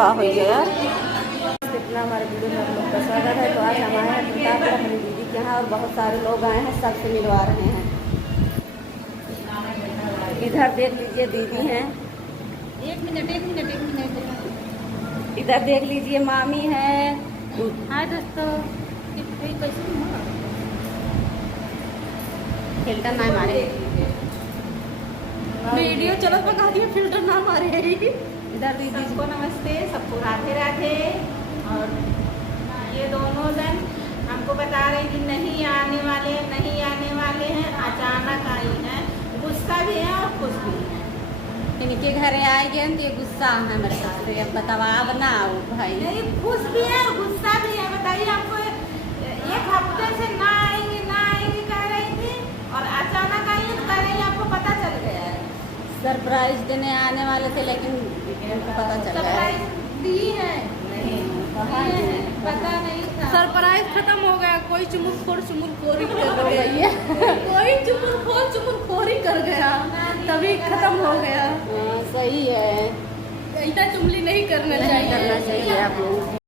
का हो गया इतना हमारे वीडियो में आप लोग का स्वागत है। तो आज हम आए हैं प्रतापगढ़ अपनी दीदी के यहाँ और बहुत सारे लोग आए हैं, सबसे मिलवा रहे हैं। इधर देख लीजिए दीदी हैं, एक मिनट। इधर देख लीजिए मामी है। हाय दोस्तों, फिल्टर ना मारे, वीडियो चलो पका दिए, फिल्टर ना मारे। इधर दीदी सबको नमस्ते, सबको राधे राधे। और ये दोनों जन हमको बता रहे कि नहीं आने वाले हैं, अचानक आई हैं। गुस्सा भी है और खुश भी है। इनके घर आएंगे तो ये गुस्सा है मेरे साथ, अब बताओ अब ना आओ भाई। नहीं, खुश भी है और गुस्सा भी है। बताइए, हमको एक हफ्ते से ना आएंगे कह रही थी और अचानक आई तो कह रही आपको पता चल गया है। सरप्राइज देने आने वाले थे लेकिन उनको पता चल गया। सरप्राइज दी है? नहीं पता नहीं था। सरप्राइज खत्म हो गया। कोई चुमुरखोरी कर गई है। कोई चुमुरखोरी कर गया, तभी खत्म हो गया। सही है, ऐसा चुगली नहीं करना नहीं चाहिए। करना चाहिए आप लोगों को।